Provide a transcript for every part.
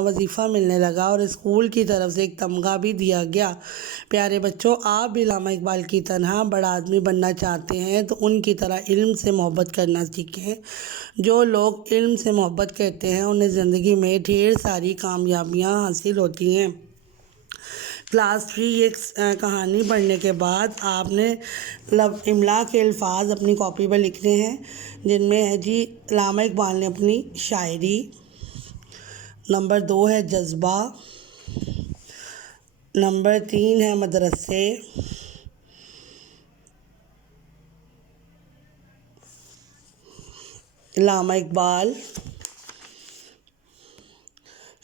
وظیفہ ملنے لگا اور اسکول کی طرف سے ایک تمغہ بھی دیا گیا۔ پیارے بچوں، آپ بھی علامہ اقبال کی طرح بڑا آدمی بننا چاہتے ہیں تو ان کی طرح علم سے محبت کرنا سیکھیں۔ جو لوگ علم سے محبت کرتے ہیں انہیں زندگی میں ڈھیر ساری کامیابیاں حاصل ہوتی ہیں۔ کلاس 3 یہ کہانی پڑھنے کے بعد آپ نے املا کے الفاظ اپنی کاپی پر لکھنے ہیں، جن میں ہے علامہ اقبال نے اپنی شاعری، نمبر 2 ہے جذبہ، نمبر 3 ہے مدرسے، علامہ اقبال،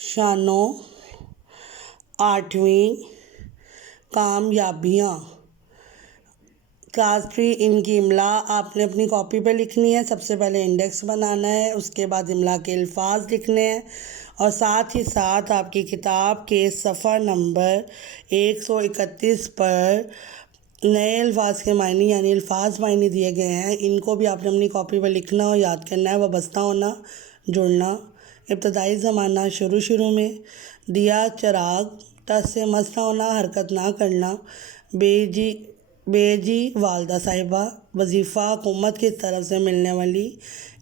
شانوں، 8ویں کامیابیاں۔ کلاس 3 ان کی املا آپ نے اپنی کاپی پہ لکھنی ہے۔ سب سے پہلے انڈیکس بنانا ہے، اس کے بعد املا کے الفاظ لکھنے ہیں، اور ساتھ ہی ساتھ آپ کی کتاب کے صفحہ نمبر 131 پر نئے الفاظ کے معنی یعنی الفاظ معنی دیے گئے ہیں، ان کو بھی آپ نے اپنی کاپی پر لکھنا اور یاد کرنا ہے۔ وابستہ ہونا، جڑنا، ابتدائی زمانہ شروع میں، دیا چراغ، ٹس سے مس نہ ہونا، حرکت نہ کرنا، بے جی والدہ صاحبہ، وظیفہ حکومت کی طرف سے ملنے والی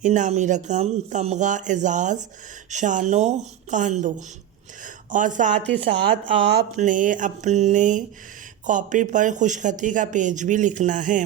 انعامی رقم، تمغہ اعزاز، شانوں کاندھوں، اور ساتھ ہی ساتھ آپ نے اپنی کاپی پر خوش خطی کا پیج بھی لکھنا ہے۔